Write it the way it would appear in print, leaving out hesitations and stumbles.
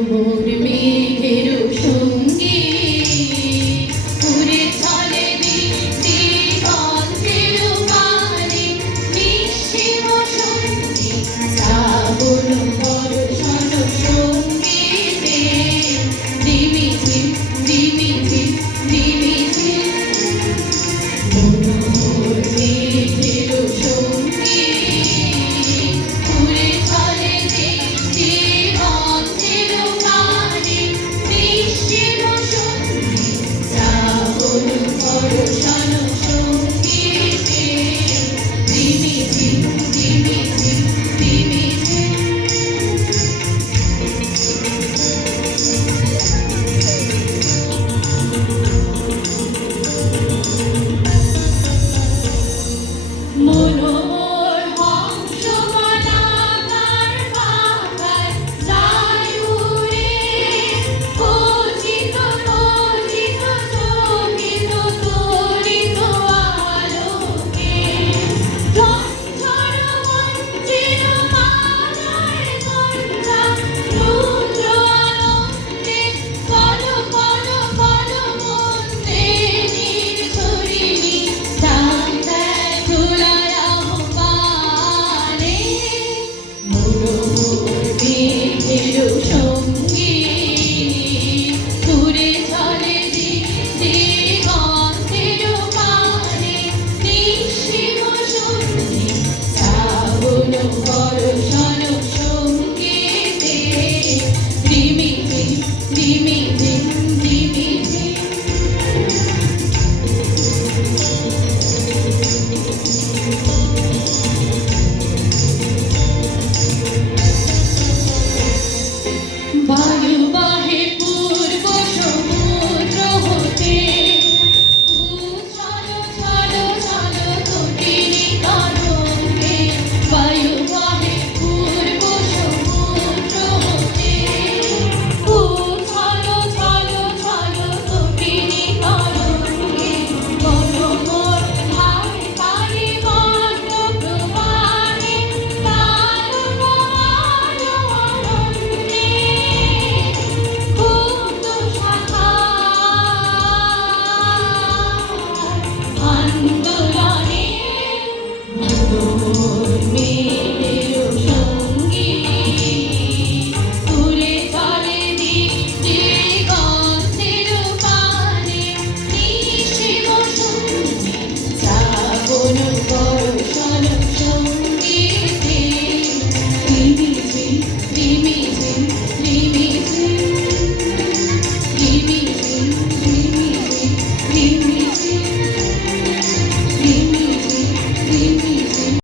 মোর মেঘের সঙ্গী উড়ে চলে দিগন্তের পানে নিঃসীম সন্ধি শ্রাবণ বর্ষণ সঙ্গীতে দিমিঝিম দিমিঝিম দিমিঝিম মনোহর মেঘের সঙ্গী উড়ে চলে দিগন্তের পানে নিঃসীম সন্ধি শ্রাবণ বর্ষণ সঙ্গীতে দিমিঝিম দিমিঝিম দিমিঝিম মনোহর হংসমালা তার পাখায় যায় উড়ে খচিত খচিত চকিত তড়িত আলোকে ঝঞ্ঝর মঞ্জির মালায় সন্ধ্যা রুদ্র আনন্দে কল কল কল মন্ত্রে নির্ঝরিণী স্থান দেয় প্রলয় আহ্বানে মনোহর মেঘের সঙ্গী ঘুরে চলে দিগন্তের পানে নিঃসীম সন্ধি শ্রাবণ বর্ষণ সঙ্গীতে দিমিঝিম দিমিঝিম দিমিঝিম বায়ু বাহে পূর্ব সমুদ্র হতে উচ্ছল ছল ছল তটিনী তরঙ্গে বায়ু বাহে পূর্ব সমুদ্র হতে উচ্ছল ছল ছল তটিনী তরঙ্গে মনোহর ভাই পানি বন্ধ প্রবাহে তাল প্রবাল অরণ্যে ক্ষুব্ধ শাখায় আন্দোলনে